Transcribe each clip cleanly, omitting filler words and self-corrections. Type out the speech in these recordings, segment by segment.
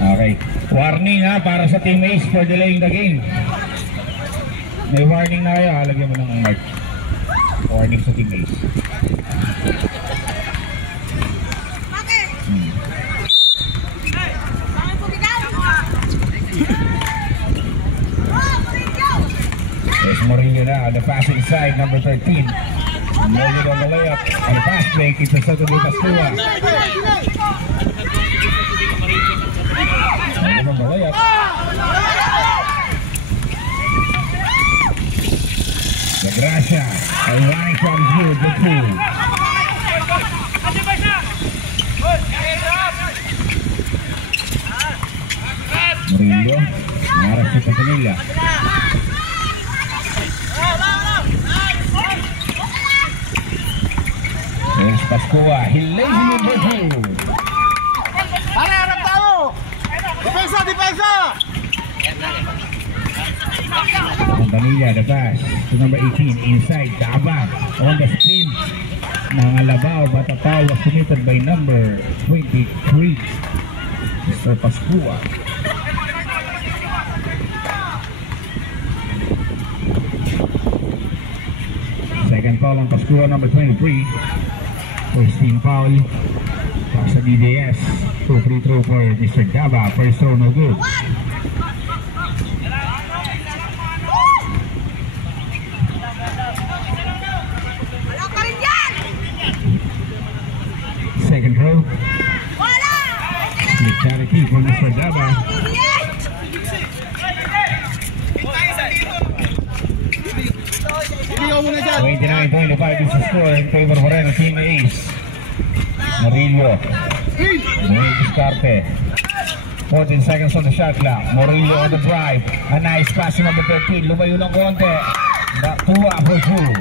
Okay. Warning ha para sa Team Ace for delaying the game. May warning na kayo, halagyan mo ng mark. Warning sa Team Ace. There's Murillo na on the passing side, number 13. Murillo on the layup, on the fast break, it's a Soto de Pascua. On the layup. De Gracia, a running shot is good, good two. Murillo, marah si Patanilla. There's Pascua, he lays in number two. Harap tayo! Depensa, depensa! Patanilla, the pass to number 18, inside, Daba, on the spin. Nangalabao, but the foul was committed by number 23, Mr. Pascua. Second foul on Pascua, number 23. First team foul. Sa DDS. 2 free throw for Mr. Daba. First throw no good. Second throw. Charity for Mr. Daba. 29-25 is the score in favor of Moreno Team Ace. Murillo. Murillo Discarte. 14 seconds on the shot clock. Murillo on the drive. A nice pass to number 13. Lumayo ng konti. Tuwa for two.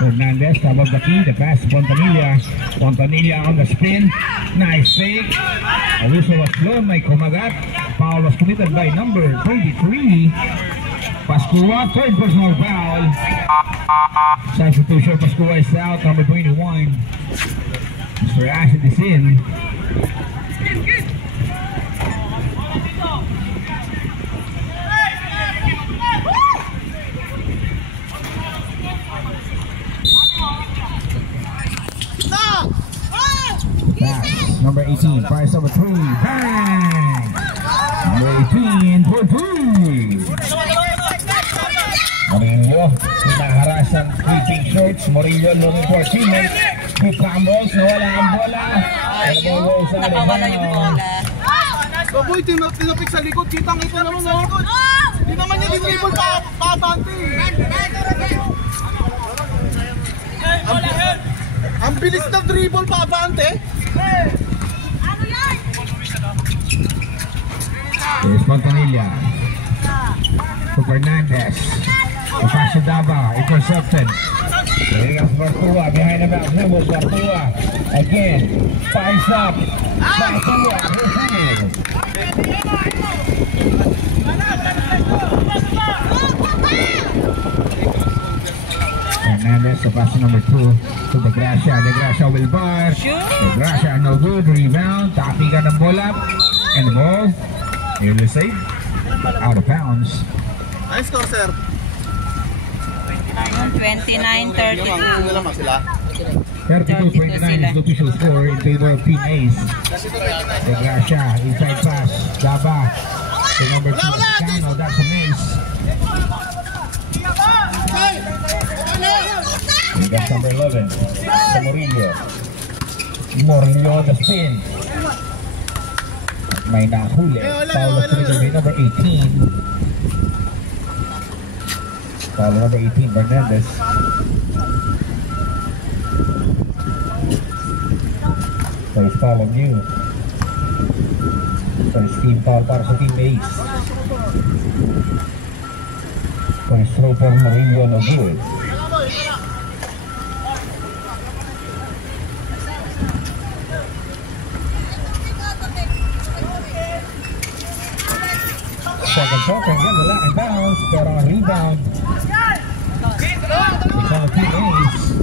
Fernandez, top of the key. The pass to Pontanilla. Pontanilla on the spin. Nice fake. A whistle was blown by Kumagat. Foul was committed by number 23. Pascua, third personal foul. Substitution, Pascua is out, number 21. Mr. Acid is in. Pass, number 18, price number 3. Bang! Number 18 for 3. Murillo, naharas ang creeping shorts. Murillo looking for teammate. Two combos, nawala ang bola. Elbow goes out of bounds. Baboy, tinapik sa likod. Kitang-kita naman sa likod. Hindi naman niya dinribble pa bante. Ang bilis ng dribble pa bante. Ano yan? There's Pontanilla. To Fernandez. The pass to Daba, intercepted. There goes Bartua, behind the back, dribbles Bartua. Again, fires up. Bartua, Fernandez, the pass to number 2 to De Gracia. De Gracia will bar. De Gracia, no good. Rebound, tapigan ng bola. And the ball, nearly safe. Out of bounds. Nice score, sir. 29-32. 32-29 is the official score in favor of Team Ace. De Gracia, inside pass. Daba. The number 2, Cano, that's an ace. And that's number 11, the Murillo. Murillo on the spin. At may nahuli. Foul was committed by number 18. Foul number 18, Fernandez. First foul on you. First team foul para sa Team Ace. First throw for Murillo, no good. Second token, ganda lang ang bounce, pero ang rebound. Ito ang Team Ace.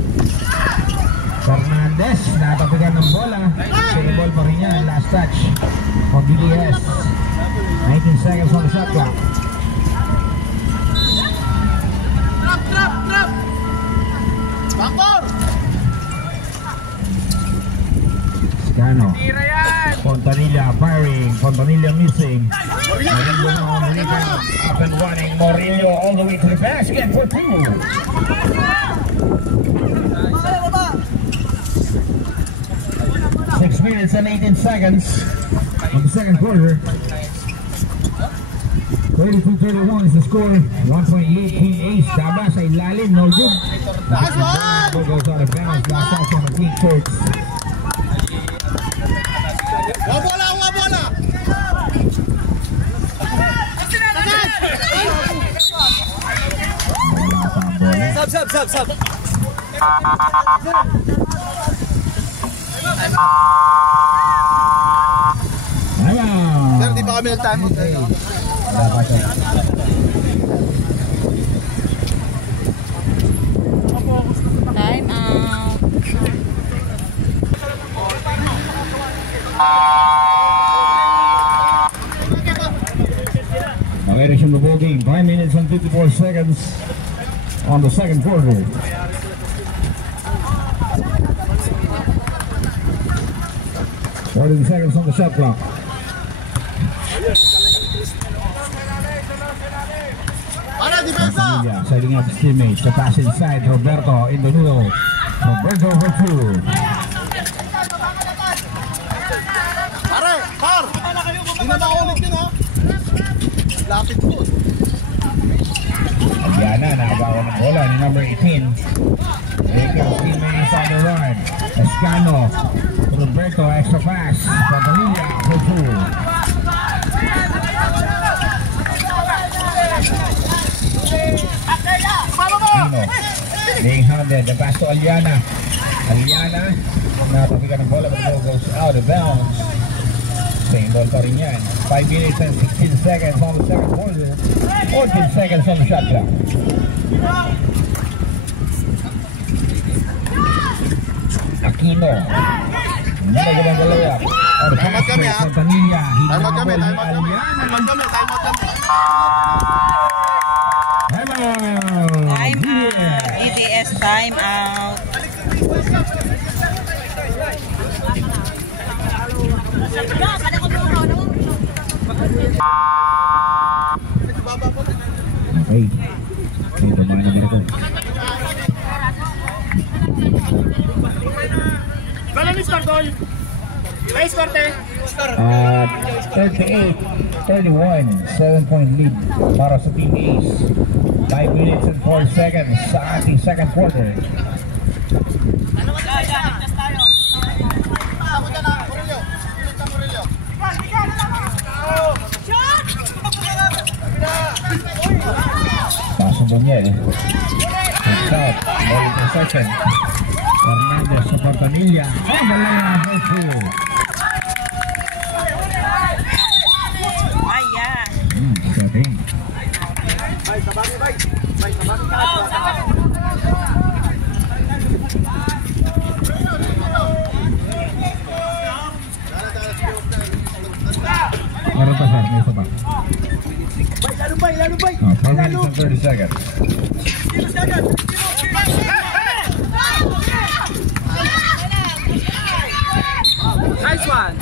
Fernandez, natapigan ng bola. Save ball pa rin yan, last touch on DDS. 19 seconds on the shot clock. Trap! Backdoor! Scano. Fontanilla firing. Fontanilla missing. Morillo now on the rebound. Up and running. Morillo all the way to the basket for 2. 6 minutes and 18 seconds in the second quarter. 32-31 is the score. 1.8 Team Ace. Taba sa ilalim. No good. Nice one! Ball goes out of bounds. Last shot from the Team Shirts. Wabola! Sub! Ayan. Sir, di ba kami nag-time out? Time out. Okay, resume the ball game. 5 minutes and 54 seconds on the second quarter. Seconds on the shot clock. Para, depensa! Setting up his teammates. The pass inside. Roberto in the middle. Roberto for 2. Par! Hindi na makaulit yun, ha? Lapit po. Ayan na, nakabawa ng bola ni number 18. Taking teammates on the run. Escano. Roberto, extra pass. Fontanilla for 2. Being handed, the pass to Aliana. Natapigan ng bola, but the ball goes out of bounds. Same ball pa rin yan. 5 minutes and 16 seconds on the second quarter. 14 seconds on the shot clock. Aquino. Nagawang dalawa. Time out kami, ha? Fontanilla. Time out kami. Aliana. Time out. ETS time out. Okay. Ito mga nabira ko. Kala ni Startol. Ay, Starte. 38-31, 7-point lead para sa Team Ace. 5 minutes and 4 seconds sa ating second quarter. Paso Daniel. Out. Ball interception. Fernandez sa Fontanilla. Oh, dalawa for 2. Ayan. Setting. Meron pa sir, may isa pa. 4 minutes and 30 seconds. Nice one.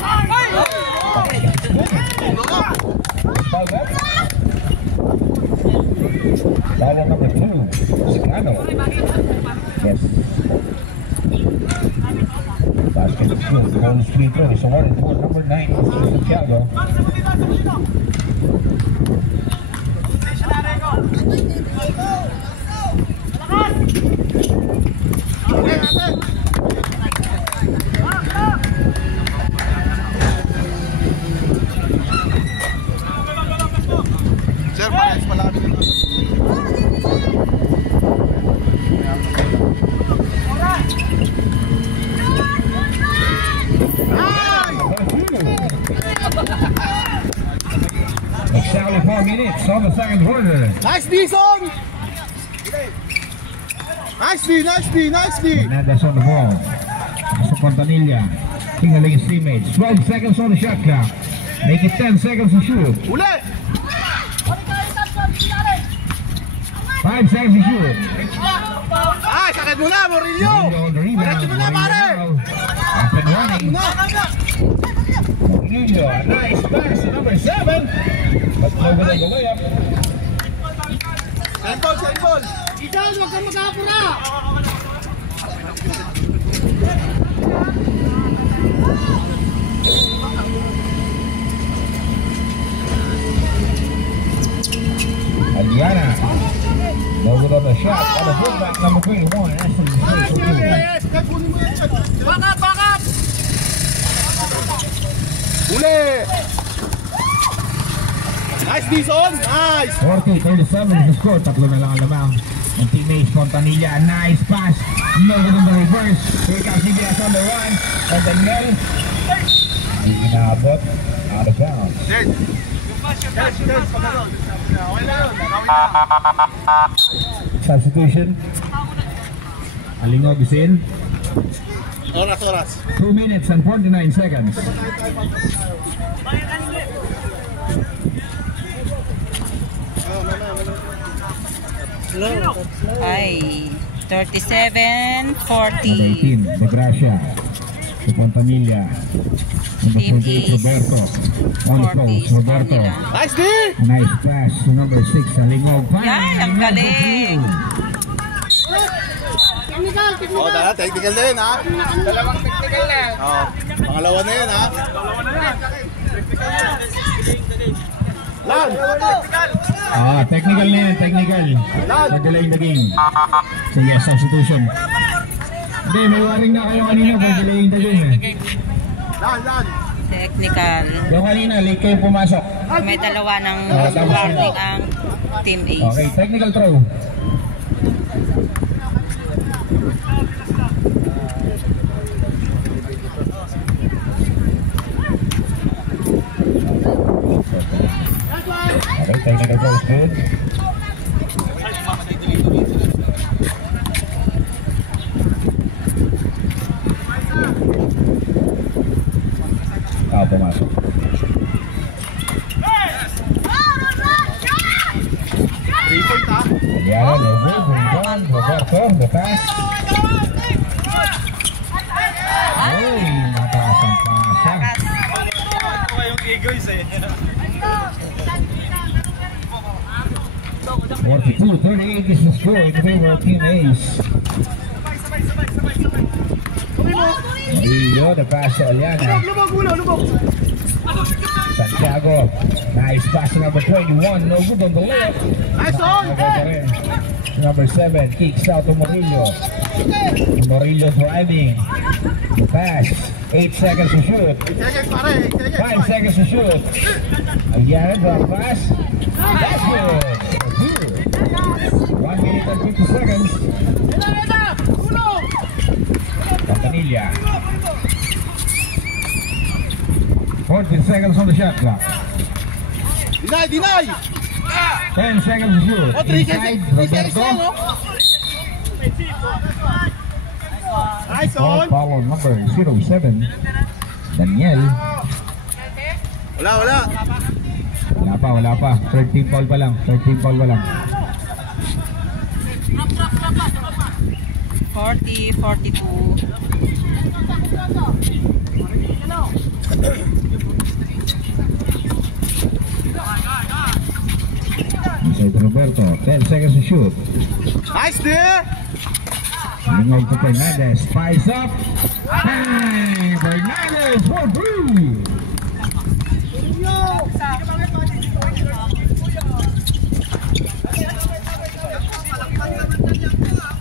Foul number 2, Scano. Yes. Basket is good. Goal is 3-2. So 1-4, number 9 is Santiago. Sir, parehas pala kami. Sally Palmer minutes on the second quarter. Nice D, son! Nice D, nice D, nice D! Hernandez on the ball. Sa Fontanilla. Tingnan his teammates. 12 seconds on the shot clock. Make it 10 seconds to shoot. Uli! 5 seconds to shoot. Ay, sakit mo na, Murillo! Murillo on the rebound. Diretso mo na, pare! Up and running. Murillo, a nice pass to number 7. But no good on the way up. Send ball! Idan, huwag kang mag-apura! Aliana. No good on the shot. On the fullback, number 21. Ashley Back up! Uli! Nice, Dison! Nice! 40-37 is the score. Tatlo na lang ang lamang. Ang teammates Fontanilla. Nice pass. No good on the reverse. Here comes CBS on the run. And Daniel. Inaabot. Out of bounds. Substitution. Alingog is in. Oras. 2 minutes and 49 seconds. Ay, 37-40. 18, De Gracia. De Fontanilla. Number Team 28, East. Roberto. On the post, Roberto. Nice, D! Nice pass to number 6, Alingog. Yan, ang galing. Oh, technical na yun, ha? Dalawang technical na. Oh, pangalawa na yun, ha? Lan! Technical na yan, technical. For delaying the game. So yes, substitution. Hindi, may warning na kayo kanina for delaying the game eh. Lan! Technical. Yung kanina, late kayo pumasok. May dalawa ng warning ang Team Ace. Okay, technical throw. Okay, technical throw is good. Pumasok. Three-point, ha? Yeah, no good. John Roberto, the pass. Ay, mataas ang pasa. Ako yung Eagles, eh. 42-38 is the score in favor of Team Ace. Murillo, the pass to Aliana. Lubog! Santiago, nice pass to number 21, no good on the left. Nice on! Number 7 kicks out to Murillo. Murillo driving. The pass, 8 seconds to shoot. 5 seconds to shoot. Aliana, drop pass. That's good. 1 minute and 50 seconds. Fontanilla. 14 seconds on the shot clock. Deny! 10 seconds to shoot. Inside, Roberto. Nice Ball on! foul on number 07. Daniel. Wala! Wala pa. 13 foul pa lang. 40-42. 'Inside Roberto, 10 seconds to shoot. Nice, there! Lingog to Fernandez, spice up. Bang! Fernandez for 3.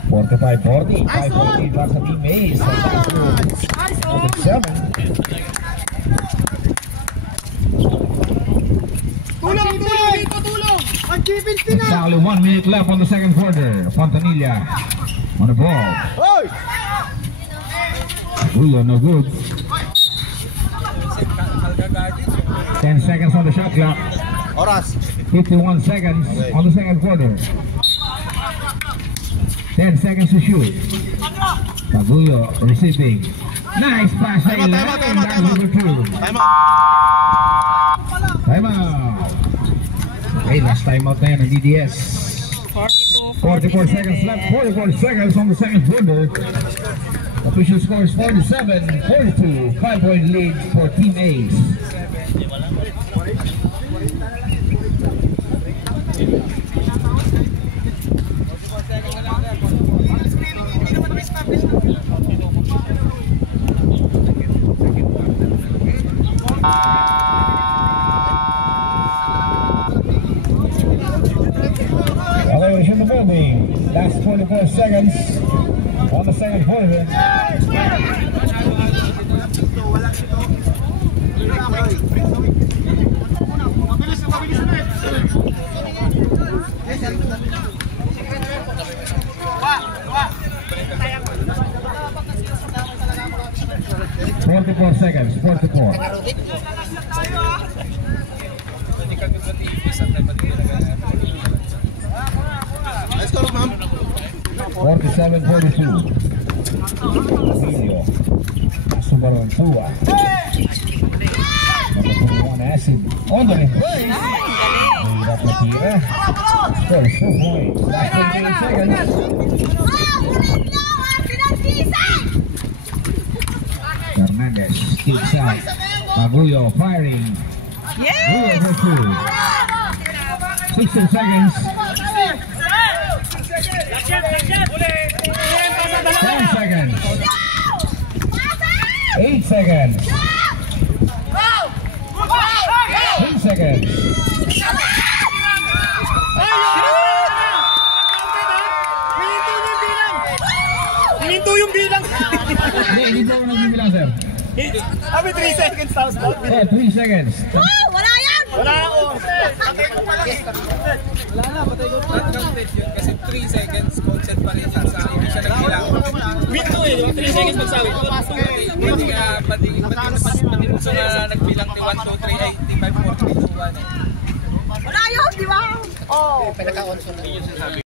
45-40. 5-40 para sa Team Ace. Number 7. Tulong! Ang defense na! Exactly 1 minute left on the second quarter. Fontanilla on the ball. Oy! Ulo, no good. 10 seconds on the shot clock. Oras. 51 seconds on the second quarter. 10 seconds to shoot. Taguyo receiving. Nice pass. Time out. Number 2. Time out. Time out. Okay, last time out na yan ng DDS. 44 seconds left. 44 seconds on the second quarter. Official score is 47-42. 5-point lead for Team Ace. Players in the building. Last 24 seconds on the second quarter. Forty-four seconds. 44. Let's go, ma'am. 47-42. Emilio. Subaron Tua. Number 21 Acid. On the reverse. Hirap na tira. Scores 2 points. Last 28 seconds. Hernandez. Kicks out. Taguyo firing. Taguyo for 2. 16 seconds. 10 seconds. 8 seconds. 10 seconds. Hininto yung bilang. Hindi po ako nagbibilang, sir. Sabi 3 seconds tapos. 3 seconds. Wala yan! Wala ako. Kasi 3 seconds consent pa rin sa hindi siya nagbilang. Minto eh, 3 seconds magsabi. Hindi ka pati mo sa nagbilang ni 1, 2, 3, 8, 5, 4, 3, 2, 1. Wala yun, di ba? Pinaka-on